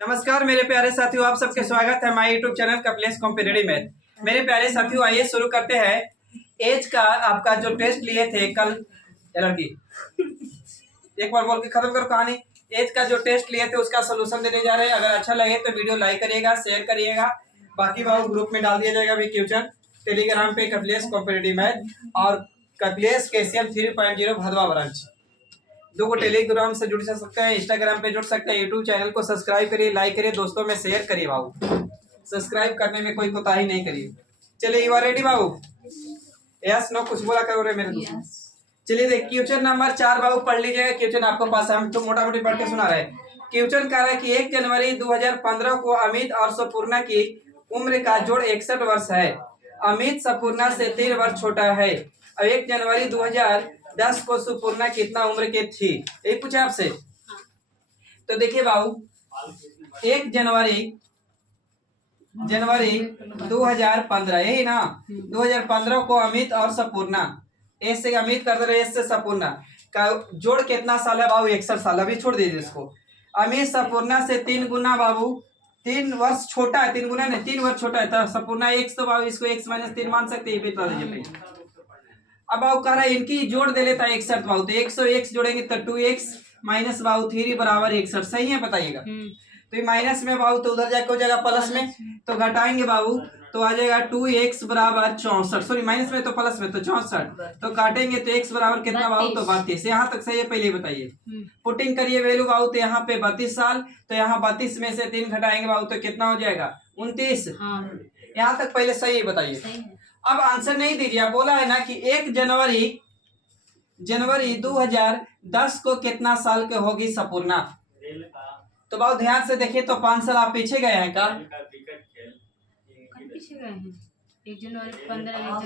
नमस्कार मेरे प्यारे साथियों, आप सबके स्वागत है हमारे YouTube channel Kapilesh competitive math. मेरे प्यारे साथियों, आइए शुरू करते हैं। एज का आपका जो टेस्ट लिए थे कल, लड़की एक बार बोल के खत्म करो कहानी। एज का जो टेस्ट लिए थे उसका सोल्यूशन देने जा रहे हैं। अगर अच्छा लगे तो वीडियो लाइक करिएगा, शेयर करिएगा। बाकी बाबू ग्रुप में डाल दिया जाएगा भी क्वेश्चन टेलीग्राम पे कपिलेश कॉम्पिटिटिव मैथ और कपिलेश KCM 3.0 भदवा ब्रांच। दो को टेलीग्राम से जुड़ सकते हैं, इंस्टाग्राम पे जुड़ सकते हैं। यूट्यूब चैनल को सब्सक्राइब करिए, लाइक करिए, दोस्तों में शेयर करिए। बाबू सब्सक्राइब करने में कोई कोताही नहीं करिए। चलिए, यू आर रेडी बाबू? यस नो कुछ बोला करो रे मेरे दोस्त। चलिए देख, क्वेश्चन नंबर 4 बाबू पढ़ लीजिएगा। क्वेश्चन आपको पास है, हम तो मोटा मोटी पढ़ के सुना रहे हैं। क्वेश्चन कह रहा है कि 1 जनवरी 2015 को अमित और सपूर्णा की उम्र का जोड़ 61 वर्ष है। अमित सपूर्णा से 3 वर्ष छोटा है। और 1 जनवरी 2010 को सुपूर्णा कितना उम्र के थी, यही पूछा आपसे। तो देखिए बाबू, 1 जनवरी 2015, यही ना, 2015 को अमित और सपूर्णा, एस से अमित कर दे रहे, एस से सपूर्णा का जोड़ कितना साल है बाबू? 61 साल। अभी छोड़ दीजिए इसको। अमित सपूर्णा से 3 गुना बाबू, 3 वर्ष छोटा है। 3 गुना नहीं, 3 वर्ष छोटा है। तो सपूर्णा x, तो बाबू इसको x-3 मान सकते हैं। बता दीजिए। अब बाबू कह रहा है इनकी जोड़ दे लेता है 61 बाबू, तो 101 जोड़ेंगे तो 2x माइनस बाबू 3 बराबर 61। सही है, बताइएगा। तो ये माइनस में बाबू, तो उधर जाके हो जाएगा प्लस में, तो घटाएंगे बाबू तो आ जाएगा 2x बराबर 64। सॉरी, माइनस में तो प्लस में तो 64। तो काटेंगे तो x बराबर कितना बाबू? तो 32। यहाँ तक सही है, पहले बताइए। पुटिंग करिए वैल्यू बाबू, तो यहाँ पे 32 साल, तो यहाँ 32 में से 3 घटाएंगे बाबू तो कितना हो जाएगा? 29। यहाँ तक पहले सही है, बताइए। अब आंसर नहीं दीजिए, आप बोला है ना कि 1 जनवरी 2010 को कितना साल के होगी सपूर्णा। तो बहुत ध्यान से देखिए, तो 5 साल आप पीछे गए हैं का? पीछे गए हैं। 1 जनवरी 15,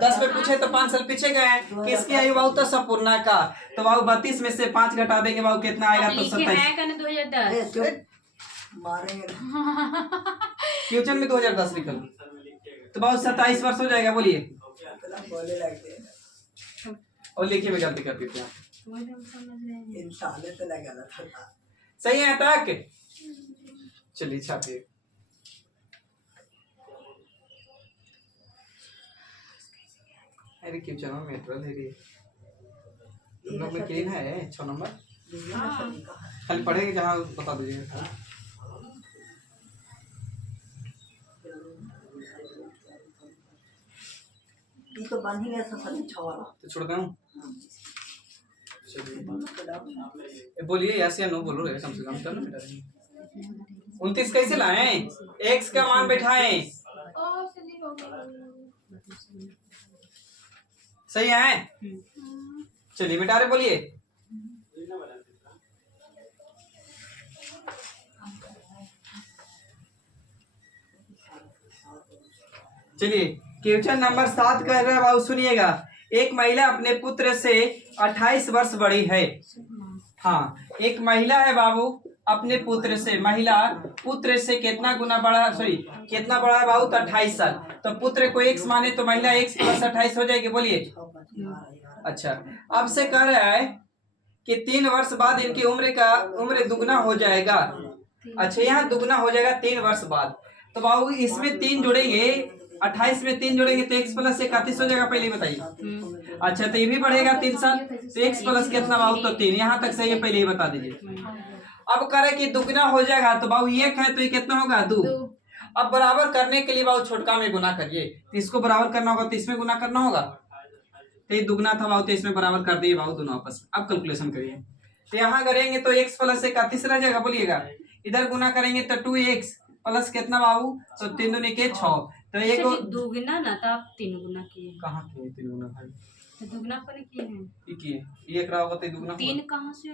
10 में पूछे तो 5 साल पीछे गए हैं। किसकी आयु बाबू? तो सपूर्णा का। तो बाबू 32 में से 5 घटा देंगे बाबू, कितना आएगा? तो 27। क्वेश्चन में 2010 निकल, तो बाबू 27 वर्ष हो जाएगा। बोलिए। और लिखिए में गलती कर देते हैं। सही है तक? चलिए छापिए। अरे क्यों चलो मेट्रो दे रही है। तुम लोग में क्लीन है 6 नंबर खाली पढ़ेंगे, जहाँ बता दीजिएगा। तो बांधी गया तो छोड़ दूं। बोलिए यस या नो बोलो रे, कम से कम चलो बेटा। 29 कैसे लाए? x का मान बैठाएं। सही है। चलिए बेटा, रे बोलिए। चलिए, क्वेश्चन नंबर 7 कह रहे बाबू, सुनिएगा। एक महिला अपने पुत्र से 28 वर्ष बड़ी है। हाँ, एक महिला है बाबू, अपने पुत्र से, महिला पुत्र से कितना गुना बड़ा, सॉरी कितना बड़ा है बाबू? तो 28 साल। तो पुत्र को x माने तो महिला x + 28 हो जाएगी। बोलिए। अच्छा, अब से कह रहा है कि 3 वर्ष बाद इनकी उम्र दुगना हो जाएगा। अच्छा, यहाँ दुगना हो जाएगा 3 वर्ष बाद। तो बाबू इसमें 3 जोड़ेंगे, 28 में 3 जोड़ेंगे तो x + 31 हो जाएगा। पहले बताइए। अच्छा, तो ये भी बढ़ेगा 3 साल, तो x + कितना बाबू? तो 3। यहाँ तक सही है, पहले ही बता दीजिए। अब करे कि दुगना हो जाएगा, तो बाबू 1 है तो ये कितना होगा? 2। अब बराबर करने के लिए बाबू छोटका में गुना करिए, तो इसको बराबर करना होगा तो इसमें गुना करना होगा। तो ये दुगना था बाबू, तो इसमें बराबर कर दिए बाबू दोनों आपस में। अब कैलकुलेशन करिए, तो यहाँ करेंगे तो x + 31 रह जाएगा। बोलिएगा। इधर गुना करेंगे तो 2x प्लस कितना बाबू? तो 3 दूनी के 6। तो एक दुगना ना, तो आप 3 गुना किए। कहाँ किए 3 गुना भाई? तो दुगना पर किए हैं। ये करा होगा तो दुगना 3 कहाँ से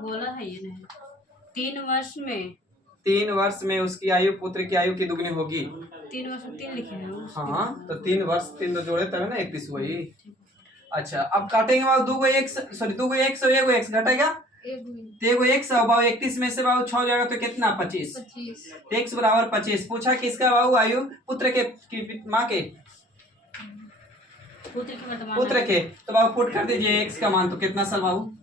बोला है? ये नहीं, 3 वर्ष में उसकी आयु, पुत्र की आयु की दुगनी होगी। 3 वर्ष में 3 लिखे हैं। हाँ, तो 3 वर्ष 3 जोड़े तब ना 31 हुई। अच्छा, अब काटेंगे बाबू 2 x, सॉरी 2 x और 1 x घटेगा तो 1 x और बाबू 31 में से बाबू 6 जाएगा तो कितना? 25। x बराबर 25। पूछा किसका बाबू आयु? पुत्र के माँ के, पुत्र के। तो बाबू पुट कर दीजिए x का मान, तो कितना साल बाबू?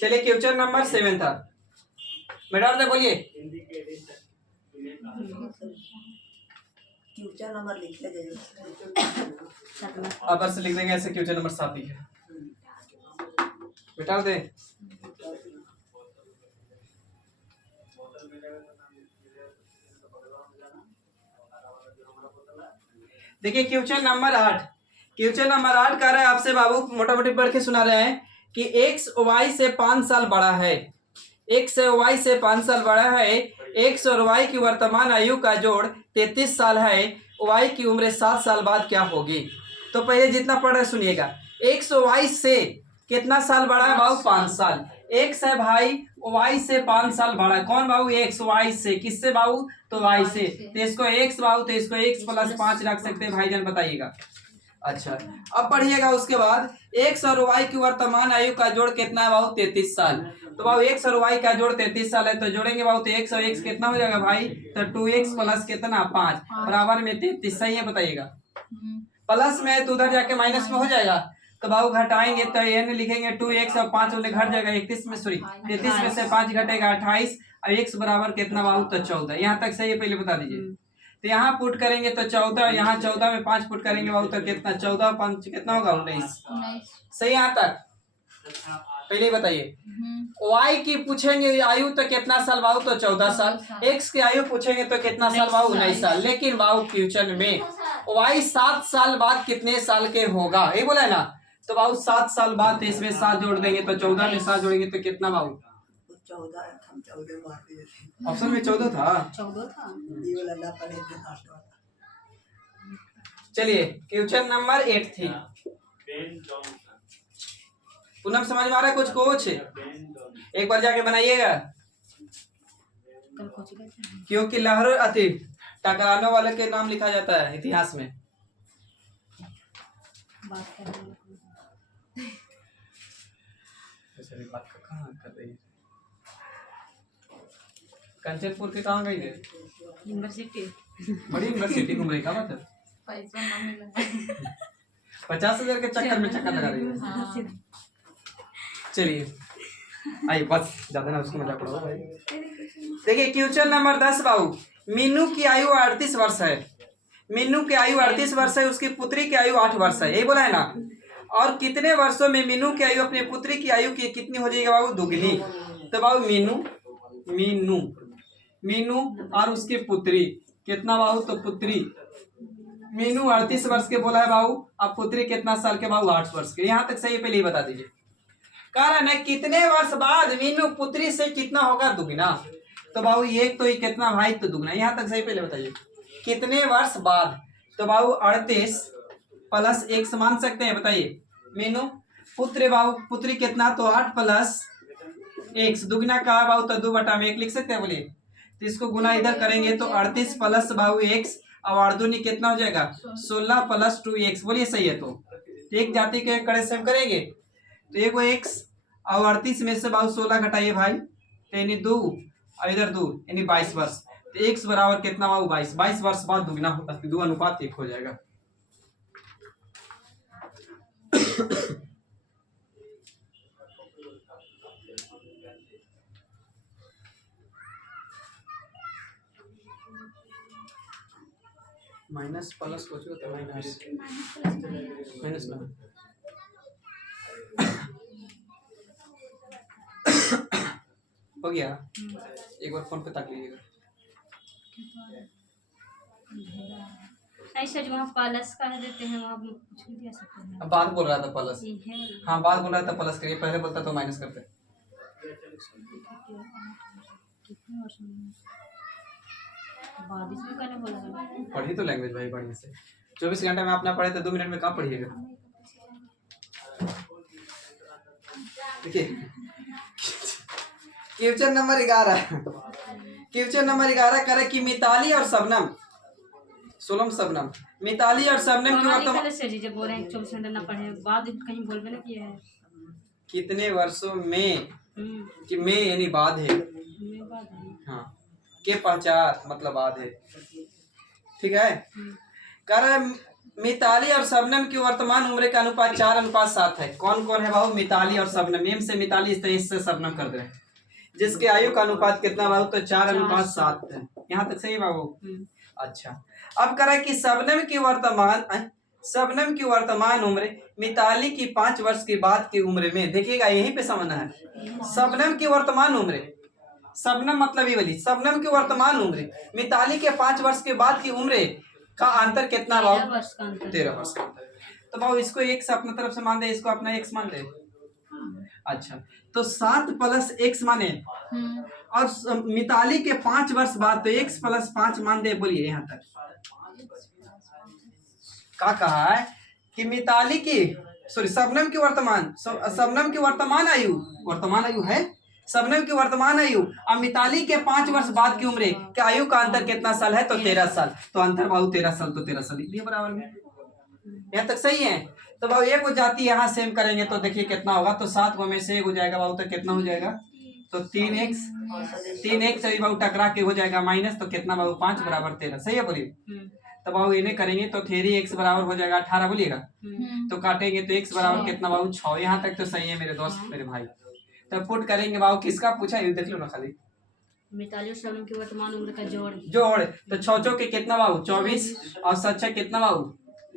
चलिए क्वेश्चन नंबर 7 था, मैडम दे बोलिए। फ्यूचर नंबर लिख ले जाइए। आप से लिख देंगे ऐसे, क्वेश्चन नंबर 7 ही है, बैठा दे। देखिए क्वेश्चन नंबर 8, क्वेश्चन नंबर 8 कह रहा है आपसे बाबू, मोटा मोटी पढ़ के सुना रहे हैं कि एक्स वाई से 5 साल बड़ा है, एक्स वाई से 5 साल बड़ा है, एक्स और वाई की वर्तमान आयु का जोड़ 33 साल है, वाई की उम्र 7 साल बाद क्या होगी। तो पहले जितना पढ़ रहे सुनिएगा, एक्स वाई से कितना साल बड़ा है बाबू, 5 साल। एक्स है भाई वाई से 5 साल बड़ा है, कौन बाबू, एक्स वाई से, किससे बाबू, तो वाई से, तो इसको एक्स बाबू, तो इसको एक्स प्लस 5 रख सकते हैं भाईजान, बताइएगा। अच्छा अब पढ़िएगा उसके बाद, एक्स और वाई की वर्तमान आयु का जोड़ कितना है बाबू, 33 साल। तो बाबू एक्स और वाई का जोड़ 33 साल है, तो जोड़ेंगे बाबू, तो एक्स और एक्स कितना हो जाएगा भाई, तो 2x प्लस कितना 5 बराबर में 33, सही है, बताइएगा। प्लस में है तो उधर जाके माइनस में हो जाएगा, तो बाबू घटाएंगे तो n लिखेंगे 2x और 5 उन्हें घट जाएगा 31 में, सॉरी 33 में से 5 घटेगा 28 और x बराबर कितना बाबू, तो 14। यहाँ तक सही है, पहले बता दीजिए। तो यहाँ पुट करेंगे तो 14, यहाँ 14 में 5 पुट करेंगे बाबू तो कितना, 14 5 कितना होगा, 19। सही यहाँ तक पहले बताइए। y की पूछेंगे आयु तो कितना साल बाबू, तो 14 साल। x की आयु पूछेंगे तो कितना साल बाबू, 19 साल। लेकिन बाबू फ्यूचर में y 7 साल बाद कितने साल के होगा, ये बोला है ना, तो बाबू 7 साल बाद, तो इसमें 7 जोड़ देंगे तो 14 में 7 जोड़ेंगे तो कितना बाबू, 14 हम 14 मार दिए थे। ऑप्शन में 14 था। 14 था। ये वाला ना पड़े थे लास्ट वाला। चलिए क्वेश्चन नंबर 8 थी, पूनम समझ में आ रहा है कुछ कुछ, एक बार जाके बनाइएगा, कल कोच गए थे। क्योंकि लहर अति टकराने वाले के नाम लिखा जाता है इतिहास में। बात कर रहे हैं। बात कहाँ कर रही है, कंचनपुर के कहाँ गई है, यूनिवर्सिटी। बड़ी यूनिवर्सिटी घूम रही, क्या बात है, पैसा ना मिला। 50,000 के चक्कर में चक्कर लगा रही है। हाँ। चलिए आई बस ज्यादा ना उसको मजाक उड़ाओ भाई। देखिए क्वेश्चन नंबर 10 बाबू, मीनू की आयु 38 वर्ष है, मीनू की आयु 38 वर्ष है, उसकी पुत्री की आयु 8 वर्ष है, यही बोला है ना। और कितने वर्षों में मीनू की आयु अपने पुत्री की आयु की कितनी हो जाएगी बाबू, दुगनी। तो बाबू मीनू मीनू मीनू और उसकी पुत्री कितना बाबू, तो पुत्री मीनू 38 वर्ष के बोला है बाबू, अब पुत्री कितना साल के बाबू, 8 वर्ष के। यहाँ तक सही, पहले ही बता दीजिए। कारण है कितने वर्ष बाद मीनू पुत्री से कितना होगा, दुगना। तो बाबू एक तो ही कितना भाई, तो दुगना। यहाँ तक सही, पहले बताइए कितने वर्ष बाद, तो बाबू 38 प्लस 1 मान सकते हैं, बताइए। मीनू पुत्र बाबू, पुत्री कितना, तो 8 प्लस 1 दुगना का बाबू, तो 2/1 लिख सकते हैं, बोलिए। तो इसको गुना इधर करेंगे तो 38 प्लस बाबू 1 और दुनी कितना हो जाएगा, 16 प्लस 2x, बोलिए सही है। तो एक जाति के कड़े से हम करेंगे तो एक वो x और 38 में से बाबू 16 घटाइए भाई, तो यानी 2 और इधर 2 यानी 22 वर्ष। तो x बराबर कितना बाबू, 22 वर्ष बाद दुगना होता है, 2:1 हो जाएगा। माइनस प्लस कुछ होता है, माइनस ना हो गया। एक बार फोन पे ताक लीजिएगा। ऐसा जो वहाँ प्लस का देते हैं वहाँ भी कुछ भी दे सकते हैं। अब बात बोल रहा था प्लस, ये है। हाँ बात बोल रहा था प्लस करिए, पहले बोलता तो माइनस करते। कितने वर्ष में? बाद इसमें कहने बोला है। पढ़ी तो लैंग्वेज भाई बढ़िया से, 24 घंटे में अपना पढ़े तो 2 मिनट में कहाँ पढ़िएगा। देखिए क्वेश्चन नंबर 11, क्वेश्चन नंबर 11 करे कि मिताली और शबनम, सोलम शबनम, मिताली और शबनम की वर्तमान से जी जब बोल रहे हैं 24 घंटे ना पढ़े, बाद कहीं बोलबे ना किया है। कितने वर्षों में, कि में यानी बाद है, हाँ के पहचान मतलब बाद है, ठीक है। कर मिताली और शबनम की वर्तमान उम्र का अनुपात 4:7 है। कौन कौन है बाबू? मिताली और शबनम। एम से मिताली, इससे शबनम कर दे रहे हैं। जिसके आयु का अनुपात कितना बाबू? तो 4:7 है। यहाँ तक सही बाबू? अच्छा, अब करा कि शबनम की वर्तमान उम्र मिताली की 5 वर्ष के बाद की उम्र में, देखिएगा यहीं पे समझना है। शबनम की वर्तमान उम्र, शबनम मतलब ये वाली, शबनम की वर्तमान उम्र मिताली के 5 वर्ष के बाद की उम्र का अंतर कितना बाबू? 13 वर्ष का अंतर। तो बाबू इसको x अपने तरफ से मान दे, इसको अपना x मान दे। अच्छा, तो 7 + x माने, और मिताली के 5 वर्ष बाद तो x + 5 मान दे। बोलिए यहाँ तक क्या कहा है कि मिताली की शबनम की वर्तमान आयु है, शबनम की वर्तमान आयु और मिताली के 5 वर्ष बाद की उम्र के आयु का अंतर कितना साल है? तो 13 साल। तो अंतर बाबू 13 साल, तो 13 साल लिख दिए बराबर में। यहाँ तक सही है। तो बाबू एक हो जाती है, यहाँ सेम करेंगे तो देखिए कितना होगा। तो 7 में से 1 हो जाएगा बाबू, तो कितना हो जाएगा? तो 3x अभी बाबू टकरा के हो जाएगा माइनस, तो कितना बाबू? 5 = 13। सही है बोलिए। तो बाबू इन्हें करेंगे तो 3x बराबर हो जाएगा 18। बोलिएगा तो काटेंगे तो x बराबर कितना बाबू? 6। यहाँ तक तो सही है मेरे दोस्त, मेरे भाई। तो पुट करेंगे बाबू, किसका पूछा ये देख लो ना खाली। मिताली और शबनम की वर्तमान उम्र का जोड़ तो 6 के कितना बाबू? 24 और 7 कितना बाबू?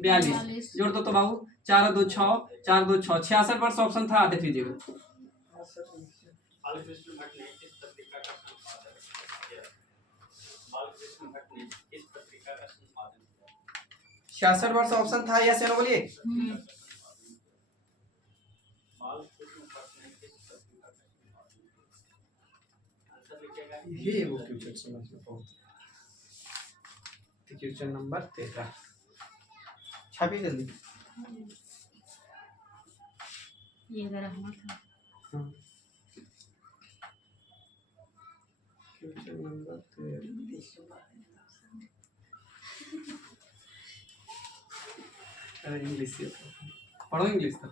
42। जोड़ दो तो बाबू 4 और 2 6, 4 2 6, 66 वर्ष ऑप्शन था, देख लीजिएगा। 66 वर्ष ऑप्शन था, यस या नो बोलिए। ये वो क्वेश्चन समझ में बहुत। क्वेश्चन नंबर 13 छापिए जल्दी। ये अगर हमारा था क्वेश्चन नंबर 13 इंग्लिश से पढ़ो, इंग्लिश था।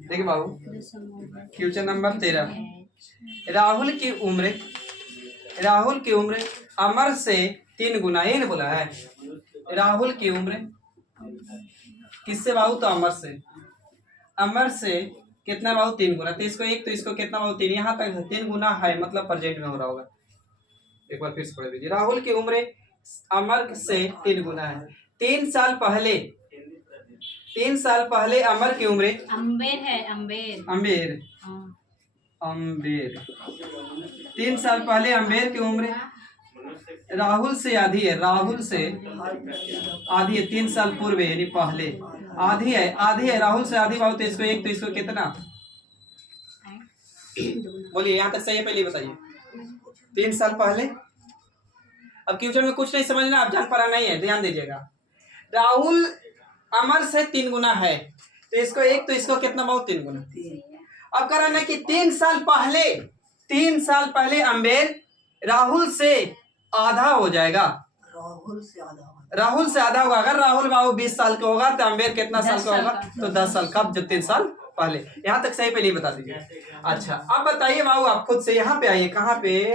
देखिए बाबू, क्वेश्चन नंबर 13, राहुल की उम्र अमर से 3 गुना, ये नहीं बोला है। राहुल की उम्र किससे बाबू? तो अमर से कितना बाबू? 3 गुना। तो इसको 1, तो इसको कितना बाबू? 3। यहाँ तक 3 गुना है, मतलब प्रेजेंट में हो रहा होगा। एक बार फिर से पढ़ लीजिए। राहुल की उम्र अमर से 3 गुना है। 3 साल पहले अमर की उम्र अम्बेर 3 साल पहले अम्बेर की उम्र राहुल से आधी है। 3 साल पूर्व यानी पहले आधी है राहुल से आधी बाबू। तो इसको 1, तो इसको कितना? बोलिए यहाँ तक सही है, पहले बताइए। 3 साल पहले। अब क्वेश्चन में कुछ नहीं समझना, आप जान पा नहीं है, ध्यान दीजिएगा। राहुल अमर से 3 गुना है, तो इसको 1, तो इसको कितना बाबू? 3 गुना। अब कह रहा है कि 3 साल पहले अम्बेर राहुल से आधा हो जाएगा। राहुल से आधा होगा। अगर राहुल बाबू 20 साल का होगा तो अम्बेर कितना साल का होगा? तो 10 साल। कब? जब 3 साल पहले। यहाँ तक सही पे नहीं बता दीजिए। अच्छा, अब बताइए बाबू, आप खुद से यहाँ पे आइए। कहाँ पे?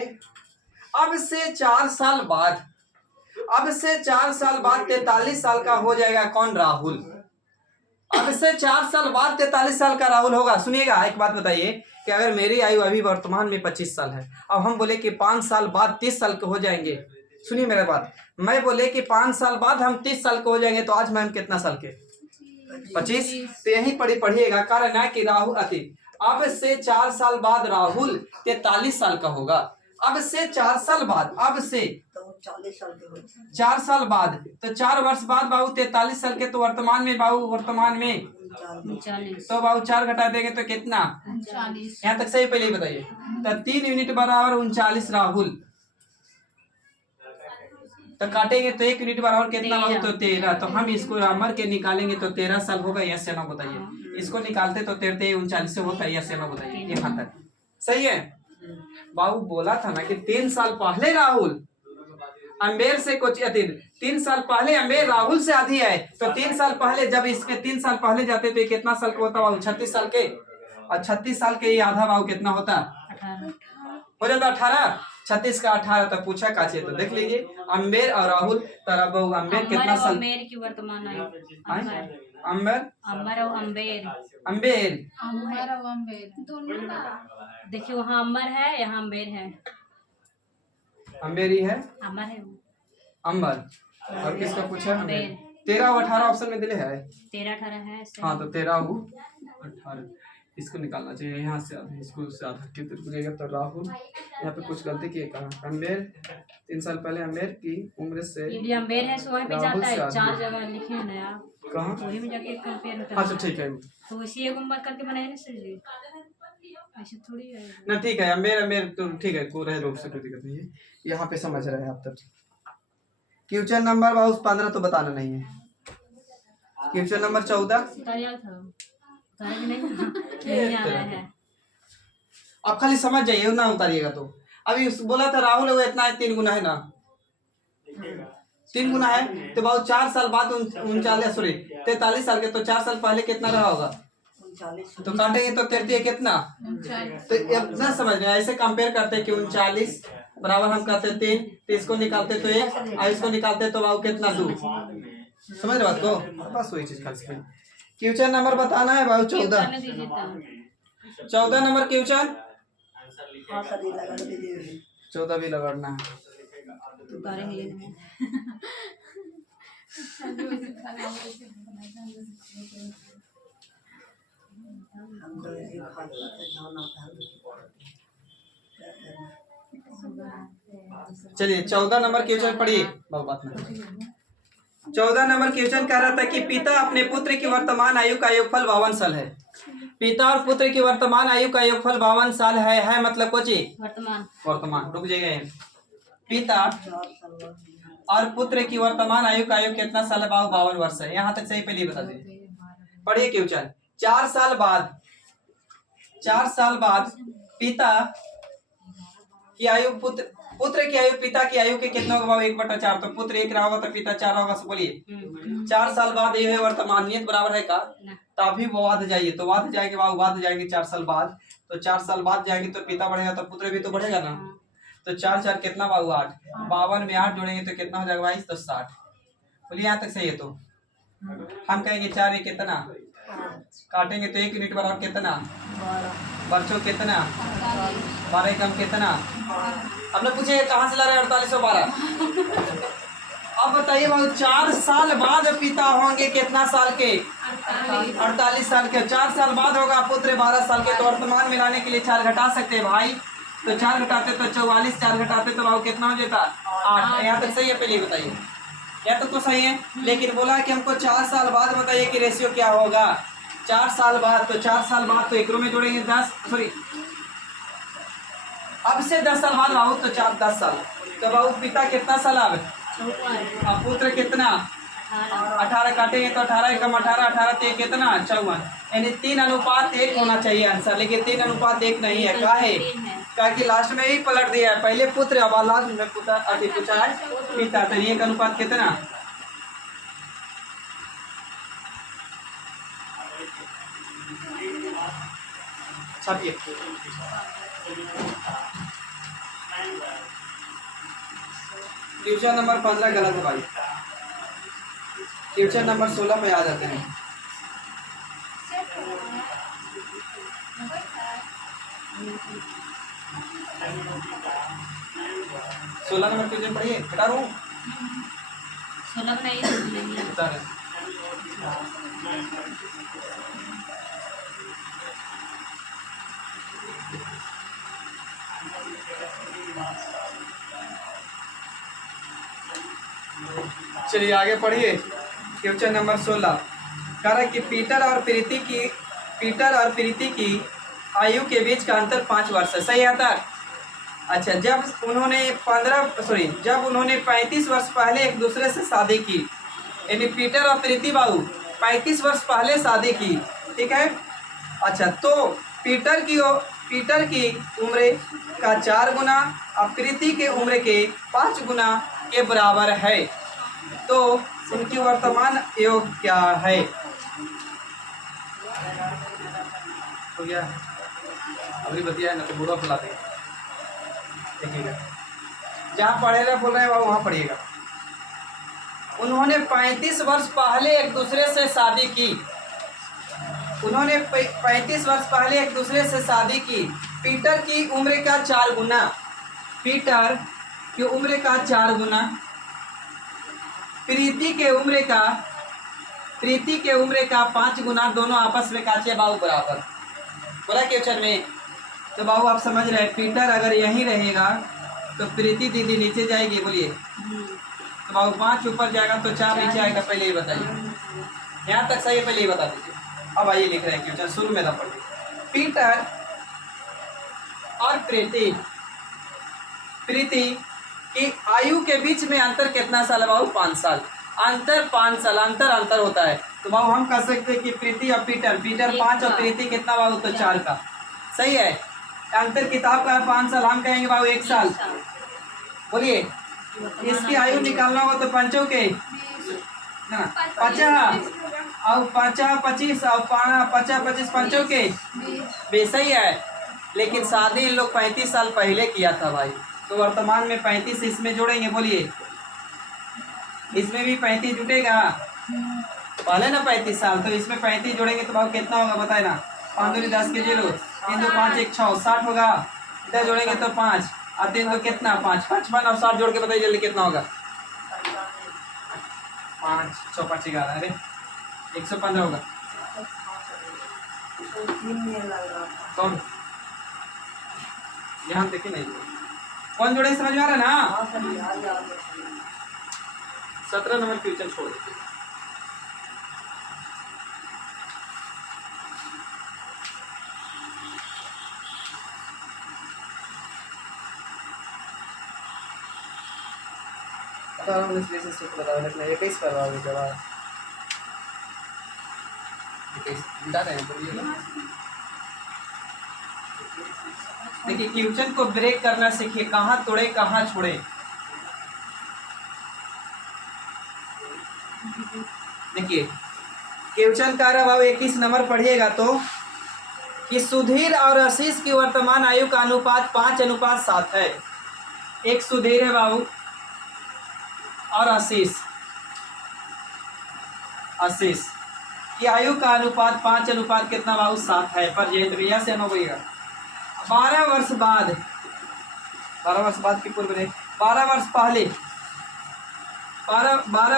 अब से 4 साल बाद 43 साल का हो जाएगा कौन? राहुल। अब से 4 साल बाद 43 साल का राहुल होगा। सुनिएगा, एक बात बताइए कि अगर मेरी आयु अभी वर्तमान में 25 साल है, अब हम बोले कि 5 साल बाद 30 साल के हो जाएंगे। सुनिए मेरा बात, मैं बोले कि 5 साल बाद हम 30 साल के हो जाएंगे, तो आज मैम कितना साल के? 25। तो यही पढ़िएगा। कारण है कि राहुल अब से 4 साल बाद राहुल 43 साल का होगा। अब से 4 साल बाद, अब से 4 साल बाद, तो 4 वर्ष बाद बाबू 43 साल के। तो वर्तमान में बाबू, वर्तमान में 39, तो बाबू 4 घटा देंगे तो कितना? 39। यहाँ तक सही पहले ही बताइए। तो 3 यूनिट बराबर 39 राहुल। तो काटेंगे तो 1 यूनिट बराबर कितना बाबू? तो 13। तो हम इसको अमर के निकालेंगे तो 13 साल होगा, यस या नो बताइए। इसको निकालते तो 13 39 से होता है, यस या नो बताइए। यहाँ तक सही है बाबू। बोला था ना कि 3 साल पहले राहुल अम्बेर से कुछ 3 साल पहले अम्बेर राहुल से आधी है। तो 3 साल पहले, जब इसके 3 साल पहले जाते तो ये कितना साल का होता बाबू? 36 साल के। और 36 साल के ये आधा बाबू कितना होता? 18 हो जाता 18। 36 का 18 तो पूछा काचे तो देख लीजिए अम्बेर और राहुल तारा बहु अम्बेर कितना साल अम्बेर की वर्तमान आयु आए? अम्बर अम्बर और अम्बेर अम्बेर अम्बर और अम्बेर दोनों का देखिए वहाँ अम्बर है यहाँ अम्बेर है अम्बेरी है अम्बर है वो अम्बर और किसका पूछा अम्बेर 13 और 18 ऑप्शन में दिले है 13-18 है ऐसे। हाँ तो 13 हो 18 इसको निकालना चाहिए यहाँ से आधा इसको से आधा कितने पूछेगा तो राहुल यहाँ पे कुछ गलती की कहा अम्बेर 3 साल पहले अम्बेर की उम्र से ये अम्बेर है सो वहीं पे राहुल जाता से है आगे। 4 जगह लिखे हैं ना आप कहाँ वही में जाके कंपेयर होता अच्छा है ठीक है तो इसी एक उम्र करके बनाए ना सर जी ऐसे थोड़ी है ना ठीक है अम्बेर अम्बेर तो ठीक है को रहे रोक से कोई दिक्कत नहीं है यहाँ पे समझ रहे हैं आप तक क्वेश्चन नंबर बहुत 15 तो बताना नहीं है क्वेश्चन नंबर 14 उतारिया था उतारे भी नहीं आ रहा है आप खाली समझ जाइए ना उतारिएगा तो अभी बोला था राहुल वो इतना है 3 गुना है ना 3 गुना है तो बहुत 4 साल बाद 39 सॉरी 43 साल के तो 4 साल पहले कितना रहा होगा 39 तो काटेंगे तो 33 कितना तो अब ना समझ रहे हैं, ऐसे कंपेयर करते हैं कि 39 बराबर हम करते 3 तो इसको निकालते तो 1 और इसको निकालते तो बाबू कितना 2 समझ रहे बात को बस वही चीज खाली क्वेश्चन नंबर बताना है बाबू 14 करने दीजिए तो 14 नंबर क्वेश्चन हाँ सर ये लगा दीजिए 14 भी लगाना है उतारेंगे नहीं हम तो ये खा लेते हैं जाना होता है चलिए 14 नंबर क्वेश्चन पढ़िए बाबू बात नहीं 14 नंबर क्वेश्चन कह रहा था कि पिता अपने पुत्र की वर्तमान आयु का योगफल 52 साल है पिता और पुत्र की वर्तमान आयु का योगफल 52 साल है मतलब कोची वर्तमान रुक जाइए पिता 4 साल बाद और पुत्र की वर्तमान आयु का आयु कितना साल है बाबू 52 वर्ष है यहाँ तक सही पहले बता दीजिए पढ़िए क्वेश्चन 4 साल बाद पिता की आयु पुत्र की आयु पिता की आयु के कितना होगा बाबू 1/4 तो पुत्र 1 रहा होगा तो पिता 4 होगा सो बोलिए 4 साल बाद ये है वर्तमानियत बराबर है का तो अभी वो वाद जाइए तो वाद जाएंगे बाबू वाद जाएंगे 4 साल बाद तो 4 साल बाद जाएंगे तो पिता बढ़ेगा तो पुत्र भी तो बढ़ेगा ना तो 4 कितना बाबू 8 52 में 8 जोड़ेंगे तो कितना हो जाएगा 22 तो 60 बोलिए यहाँ तक सही है तो हम कहेंगे 4 में कितना काटेंगे तो 1 यूनिट बराबर कितना 12 बच्चों कितना 12 कम कितना हमने पूछे कहाँ से ला रहे 48 और 12 अब बताइए बाबू 4 साल बाद पिता होंगे कितना साल के 48 साल के 4 साल बाद होगा पुत्र 12 साल के तो वर्तमान मिलाने के लिए 4 घटा सकते हैं भाई तो 4 घटाते तो 44 4 घटाते तो बाबू कितना हो जाता 8 यहाँ तक सही है पहले बताइए यह तो सही है लेकिन बोला कि हमको 4 साल बाद बताइए कि रेशियो क्या होगा 4 साल बाद तो 4 साल बाद तो एक में जोड़ेंगे 10 सॉरी अब से 10 साल बाद बाबू तो 10 साल तो बाबू पिता कितना साल अब पुत्र कितना 18 काटेंगे तो 18 कम 18 तो कितना 54 यानी 3:1 होना चाहिए आंसर लेकिन 3:1 नहीं है क्या है क्या कि लास्ट में ही पलट दिया है पहले पुत्र अब लास्ट में पूछा है पिता तो 1 अनुपात कितना छापिए क्वेश्चन नंबर 15 गलत है भाई क्वेश्चन नंबर 16 पे आ जाते हैं सोलह नंबर क्वेश्चन पढ़िए बता रहा हूँ 16 नहीं बता रहे चलिए आगे पढ़िए क्वेश्चन नंबर 16 कह रहा है कि पीटर और प्रीति की आयु के बीच का अंतर 5 वर्ष है सही आता अच्छा जब उन्होंने 35 वर्ष पहले एक दूसरे से शादी की यानी पीटर और प्रीति बाबू 35 वर्ष पहले शादी की ठीक है अच्छा तो पीटर की उम्र का 4 गुना और प्रीति के उम्र के 5 गुना के बराबर है तो उनकी वर्तमान योग क्या है हो गया अभी बतिया ना तो बुरा फैला देंगे देखिएगा, जहाँ पढ़ेगा बोल रहे हैं वहाँ पढ़िएगा। उन्होंने 35 वर्ष पहले एक दूसरे से शादी की। उन्होंने 35 वर्ष पहले एक दूसरे से शादी की। पीटर की उम्र का 4 गुना, पीटर की उम्र का 4 गुना, प्रीति के उम्र का 5 गुना, दोनों आपस में काचे बाबू बराबर। बोला क्वेश्चन में, तो बाबू आप समझ रहे हैं, पीटर अगर यहीं रहेगा तो प्रीति दीदी नीचे जाएगी, बोलिए। तो बाबू 5 ऊपर जाएगा तो 4 नीचे आएगा, पहले ये बताइए। यहाँ तक सही है, पहले ये बता दीजिए। अब आइए लिख रहे हैं क्वेश्चन, शुरू में ना पढ़िए। पीटर और प्रीति की आयु के बीच में अंतर कितना साल है बाबू? 5 साल। अंतर 5 साल, अंतर होता है। तो बाबू हम कह सकते हैं कि प्रीति और पीटर 5 और प्रीति कितना बाबू? तो 4 का। सही है। अंतर किताब का 5 साल, हम कहेंगे बाबू 1 साल। बोलिए, इसकी आयु निकालना होगा तो पंचों के ना 50 और 25 और 25 पंचों के 20। सही है। लेकिन शादी इन लोग 35 साल पहले किया था भाई, तो वर्तमान में 35 इसमें जोड़ेंगे। बोलिए, इसमें भी 35 जुटेगा, पहले ना 35 साल, तो इसमें 35 जोड़ेंगे तो बाबू कितना होगा बताए ना? 5 दूनी 10 के 0, 3 2 5 1 6 60 होगा। इधर जोड़ेंगे तो 5 और 3 2 कितना? 5 55 और 60 जोड़ के बताइए जल्दी कितना होगा? 5 6 5 11, अरे 115 होगा। कौन? यहाँ देखिए नहीं, कौन जोड़े समझ में आ रहा है ना? 17 नंबर क्वेश्चन छोड़ दीजिए। इक्कीस करवाओगे जवाब, 21 बता रहे हैं। देखिए, क्वेश्चन को ब्रेक करना सीखिए, कहाँ तोड़े कहाँ छोड़े। देखिए, क्वेश्चन का रहा बाबू 21 नंबर पढ़िएगा तो, कि सुधीर और आशीष की वर्तमान आयु का अनुपात 5:7 है। एक सुधीर है बाबू और आशीष की आयु का अनुपात 5 कितना बाबू? 7 है। पर जयंत भैया से अनुभविएगा 12 वर्ष बाद की पूर्व 12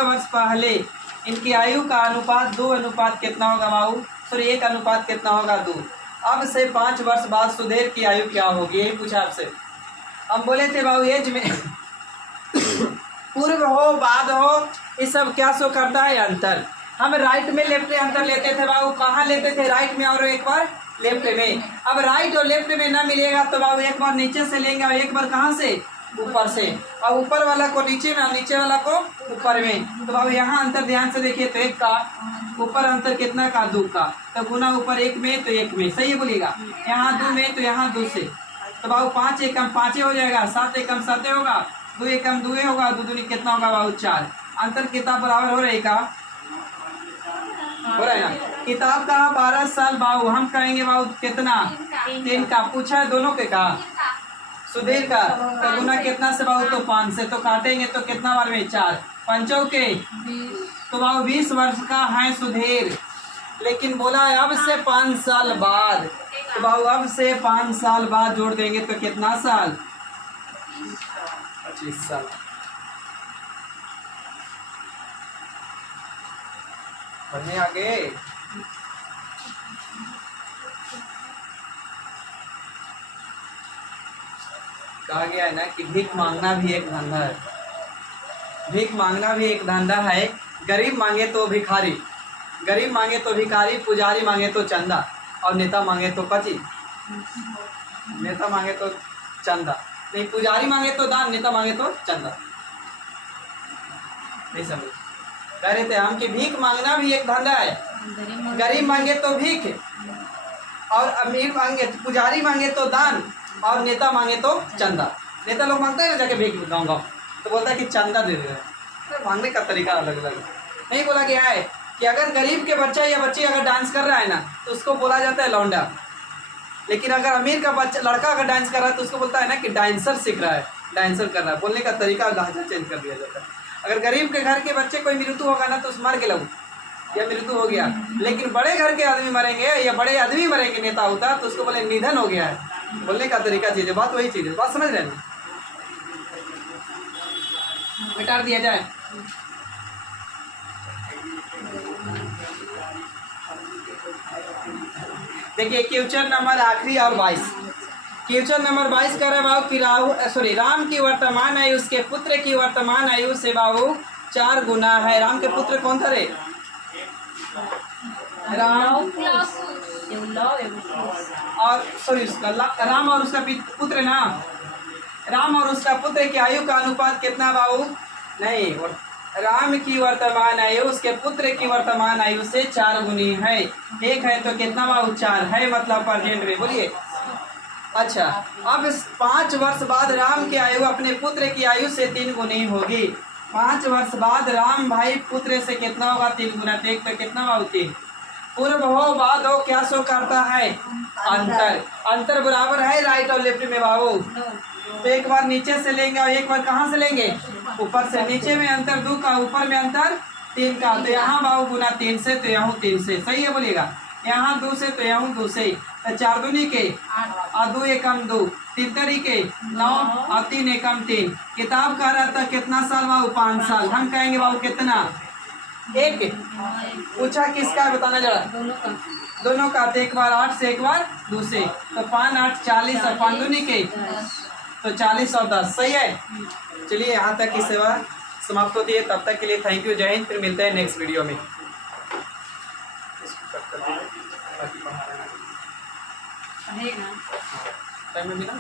वर्ष पहले इनकी आयु का अनुपात 2 कितना होगा बाबू? सॉरी 1 कितना होगा? 2। अब से 5 वर्ष बाद सुधीर की आयु क्या होगी, यही पूछा आपसे। हम बोले थे बाबू एज में पूर्व हो बाद हो, ये सब क्या शो करता है? अंतर। हम राइट में लेफ्ट में अंतर लेते थे बाबू, कहाँ लेते थे? राइट में और एक बार लेफ्ट में। अब राइट और लेफ्ट में ना मिलेगा तो बाबू एक बार नीचे से लेंगे और एक बार कहाँ से? ऊपर से। और ऊपर वाला को नीचे में और नीचे वाला को ऊपर में। तो बाबू यहाँ अंतर ध्यान से देखिए, तो 1 का ऊपर अंतर कितना का? 2 का। तो गुना ऊपर 1 में तो 1 में, सही है बोलिएगा। यहाँ 2 में तो यहाँ 2 से। तो बाबू 5 एकम 5 हो जाएगा, 7 एकम 7 होगा, 2 एकम 2 होगा, 2 दूनी कितना होगा बाबू? 4। अंतर किताब बराबर हो रही का? हो रहा है ना? किताब का 12 साल बाबू, हम कहेंगे बाबू कितना? 3 का। पूछा है दोनों के का? सुधीर का। तो गुना कितना से बाबू? तो 5 से। तो काटेंगे तो कितना बार में? 4 पंचों के। तो बाबू 20 वर्ष का है सुधीर, लेकिन बोला अब से 5 साल बाद। तो बाबू अब से 5 साल बाद जोड़ देंगे तो कितना साल? 25 साल। बढ़ने आगे। कहा गया है ना कि भीख मांगना भी एक धंधा है। भीख मांगना भी एक धंधा है। गरीब मांगे तो भिखारी, गरीब मांगे तो भिखारी, पुजारी मांगे तो चंदा, और नेता मांगे तो पची। नेता मांगे तो चंदा नहीं, पुजारी मांगे तो दान, नेता मांगे तो चंदा। नहीं समझ? कह रहे थे हम कि भीख मांगना भी एक धंधा है। गरीब मांगे तो भीख, और अमीर मांगे, पुजारी मांगे तो दान, और नेता मांगे तो चंदा। नेता लोग मांगते हैं ना जाके भीख गाँव गाँव, तो बोलता है कि चंदा दे दे। मांगने का तरीका अलग अलग नहीं। बोला गया है कि अगर गरीब के बच्चा या बच्ची अगर डांस कर रहा है ना, तो उसको बोला जाता है लौंडा। लेकिन अगर अमीर का बच्चा लड़का अगर डांस कर रहा है तो उसको बोलता है ना कि डांसर सीख रहा है, डांसर कर रहा है, बोलने का तरीका लहजा चेंज कर दिया जाता है। अगर गरीब के घर के बच्चे कोई मृत्यु होगा ना तो उस मर के लगू या मृत्यु हो गया, लेकिन बड़े घर के आदमी मरेंगे या बड़े आदमी मरेंगे नेता होता तो उसको बोले निधन हो गया है, बोलने का तरीका चीज़ है, बात वही चीज़ है, बात समझ रहे हैं? मिटा दिया जाए। देखिए क्वेश्चन नंबर आखिरी और 22, क्वेश्चन नंबर 22 कह रहे बाबू कि राम की वर्तमान आयु उसके पुत्र की वर्तमान आयु से बाबू 4 गुना है। राम के पुत्र कौन था रे? राम और सॉरी उसका राम और उसका पुत्र ना, राम और उसका पुत्र की आयु का अनुपात कितना बाबू? नहीं, राम की वर्तमान आयु उसके पुत्र की वर्तमान आयु से 4 गुनी है। एक है तो कितना बाबू? 4 है, मतलब प्रेजेंट में। बोलिए। अच्छा, अब 5 वर्ष बाद राम की आयु अपने पुत्र की आयु से 3 गुनी होगी। 5 वर्ष बाद राम भाई पुत्र से कितना होगा? 3 गुना। देख तो कितना बाबू? 3। पूर्व हो बाद हो क्या शो करता है? अंतर। अंतर बराबर है राइट और लेफ्ट में बाबू, तो एक बार नीचे से लेंगे और एक बार कहाँ से लेंगे? ऊपर से। नीचे में अंतर 2 का, ऊपर में अंतर 3 का, तो यहाँ बाबू गुना 3 से, तो यहाँ 3 से। सही है बोलिएगा। यहाँ 2 से तो यहाँ 2 से, तो 4 दूनी के और 2 एकम 2, 3 तरीके 9 और 3 एकम 3। किताब कह रहा था कितना साल बाबू? 5 साल। हम कहेंगे बाबू कितना? 1। पूछा किसका है बताना जरा? दोनों का। तो एक बार 8 से एक बार 2 से, तो 5 8 40 और 5 दूनी के तो 40 और 10। सही है। चलिए यहाँ तक की सेवा समाप्त होती है। तब तक के लिए थैंक यू, जय हिंद। फिर मिलते हैं नेक्स्ट वीडियो में। टाइम में मिला।